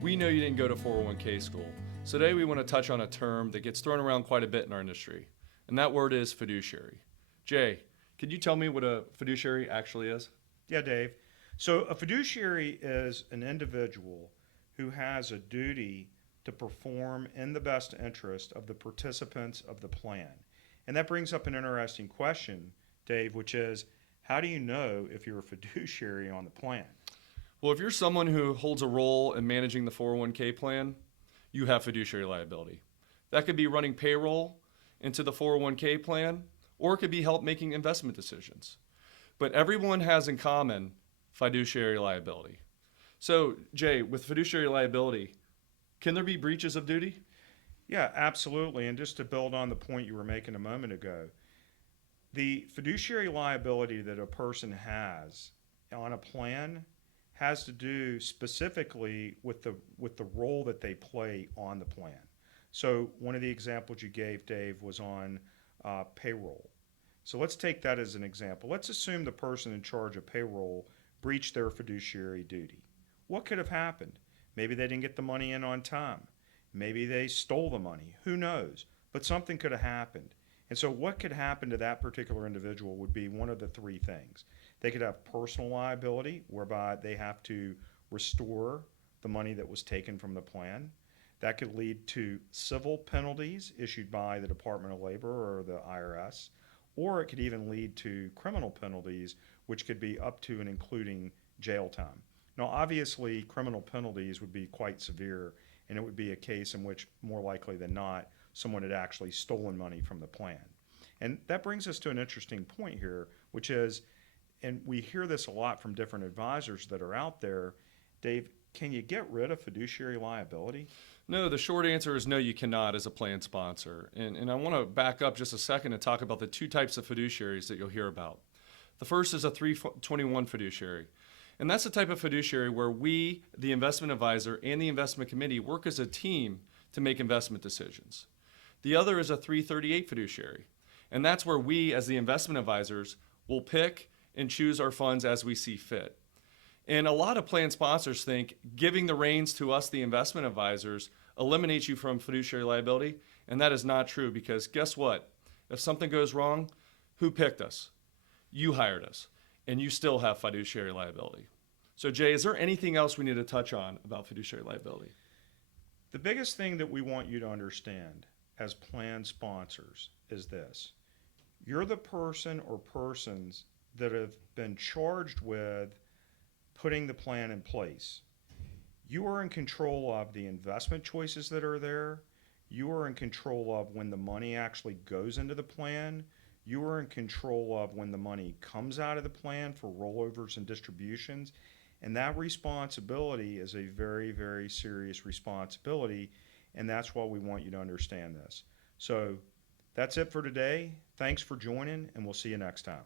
We know you didn't go to 401k school, so today we want to touch on a term that gets thrown around quite a bit in our industry, and that word is fiduciary. Jay, could you tell me what a fiduciary actually is? Yeah, Dave. So a fiduciary is an individual who has a duty to perform in the best interest of the participants of the plan. And that brings up an interesting question, Dave, which is how do you know if you're a fiduciary on the plan? Well, if you're someone who holds a role in managing the 401k plan, you have fiduciary liability. That could be running payroll into the 401k plan, or it could be help making investment decisions. But everyone has in common fiduciary liability. So, Jay, with fiduciary liability, can there be breaches of duty? Yeah, absolutely. And just to build on the point you were making a moment ago, the fiduciary liability that a person has on a plan has to do specifically with the role that they play on the plan. So one of the examples you gave, Dave, was on payroll. So let's take that as an example. Let's assume the person in charge of payroll breached their fiduciary duty. What could have happened? Maybe they didn't get the money in on time. Maybe they stole the money. Who knows? But something could have happened. And so what could happen to that particular individual would be one of the three things. They could have personal liability, whereby they have to restore the money that was taken from the plan. That could lead to civil penalties issued by the Department of Labor or the IRS, or it could even lead to criminal penalties, which could be up to and including jail time. Now, obviously, criminal penalties would be quite severe, and it would be a case in which, more likely than not, someone had actually stolen money from the plan. And that brings us to an interesting point here, which is, and we hear this a lot from different advisors that are out there, Dave, can you get rid of fiduciary liability? No, the short answer is no, you cannot as a plan sponsor. And I want to back up just a second and talk about the two types of fiduciaries that you'll hear about. The first is a 321 fiduciary. And that's the type of fiduciary where we, the investment advisor, and the investment committee work as a team to make investment decisions. The other is a 338 fiduciary. And that's where we, as the investment advisors, will pick and choose our funds as we see fit. And a lot of plan sponsors think giving the reins to us, the investment advisors, eliminates you from fiduciary liability. And that is not true, because guess what? If something goes wrong, who picked us? You hired us, and you still have fiduciary liability. So, Jay, is there anything else we need to touch on about fiduciary liability? The biggest thing that we want you to understand as plan sponsors is this. You're the person or persons that have been charged with putting the plan in place. You are in control of the investment choices that are there. You are in control of when the money actually goes into the plan. You are in control of when the money comes out of the plan for rollovers and distributions. And that responsibility is a very, very serious responsibility. And that's why we want you to understand this. So that's it for today. Thanks for joining, and we'll see you next time.